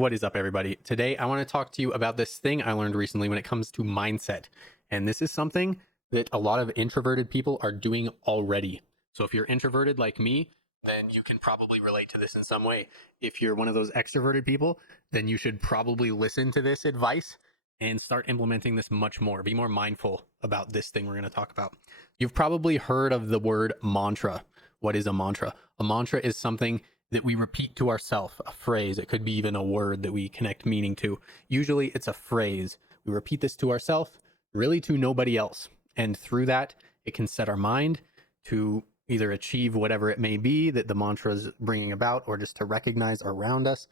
What is up, everybody? Today, I want to talk to you about this thing I learned recently when it comes to mindset. And this is something that a lot of introverted people are doing already. So if you're introverted like me, then you can probably relate to this in some way. If you're one of those extroverted people, then you should probably listen to this advice and start implementing this much more. Be more mindful about this thing we're going to talk about. You've probably heard of the word mantra. What is a mantra? A mantra is something that we repeat to ourselves, a phrase. It could be even a word that we connect meaning to. Usually it's a phrase. We repeat this to ourselves, really to nobody else. And through that, it can set our mind to either achieve whatever it may be that the mantra is bringing about, or just to recognize around us.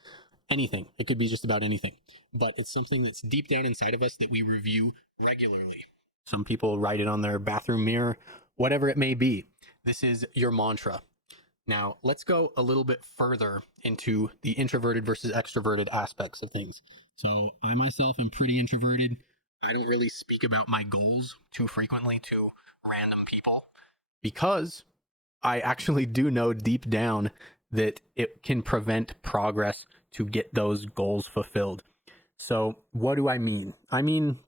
Anything. It could be just about anything. But it's something that's deep down inside of us that we review regularly. Some people write it on their bathroom mirror, whatever it may be. This is your mantra. Now, let's go a little bit further into the introverted versus extroverted aspects of things. So, I myself am pretty introverted. I don't really speak about my goals too frequently to random people because I actually do know deep down that it can prevent progress to get those goals fulfilled. So, what do I mean? I mean,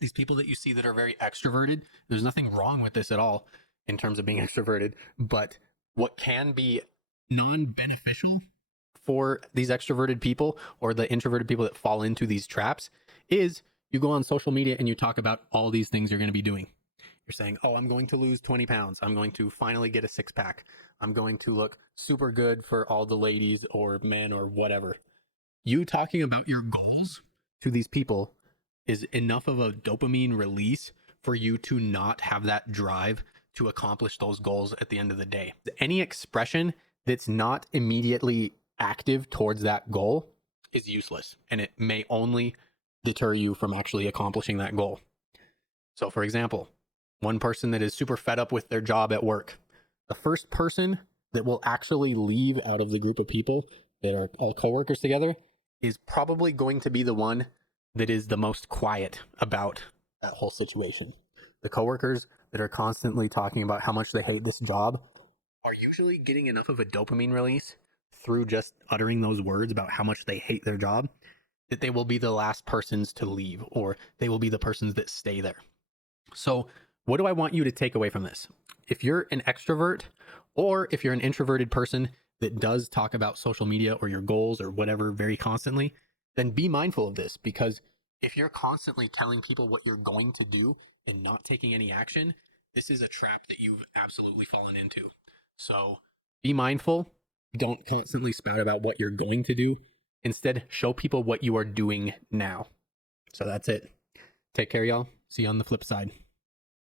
these people that you see that are very extroverted, there's nothing wrong with this at all in terms of being extroverted, but what can be non-beneficial for these extroverted people or the introverted people that fall into these traps is you go on social media and you talk about all these things you're going to be doing. You're saying, oh, I'm going to lose 20 pounds. I'm going to finally get a six pack. I'm going to look super good for all the ladies or men or whatever. You talking about your goals to these people is enough of a dopamine release for you to not have that drive to accomplish those goals at the end of the day. Any expression that's not immediately active towards that goal is useless, and it may only deter you from actually accomplishing that goal. So, for example, one person that is super fed up with their job at work, the first person that will actually leave out of the group of people that are all coworkers together is probably going to be the one that is the most quiet about that whole situation. The coworkers that are constantly talking about how much they hate this job are usually getting enough of a dopamine release through just uttering those words about how much they hate their job that they will be the last persons to leave, or they will be the persons that stay there. So, what do I want you to take away from this? If you're an extrovert, or if you're an introverted person that does talk about social media or your goals or whatever very constantly, then be mindful of this, because if you're constantly telling people what you're going to do and not taking any action, this is a trap that you've absolutely fallen into. So be mindful. Don't constantly spout about what you're going to do. Instead, show people what you are doing now. So that's it. Take care, y'all. See you on the flip side.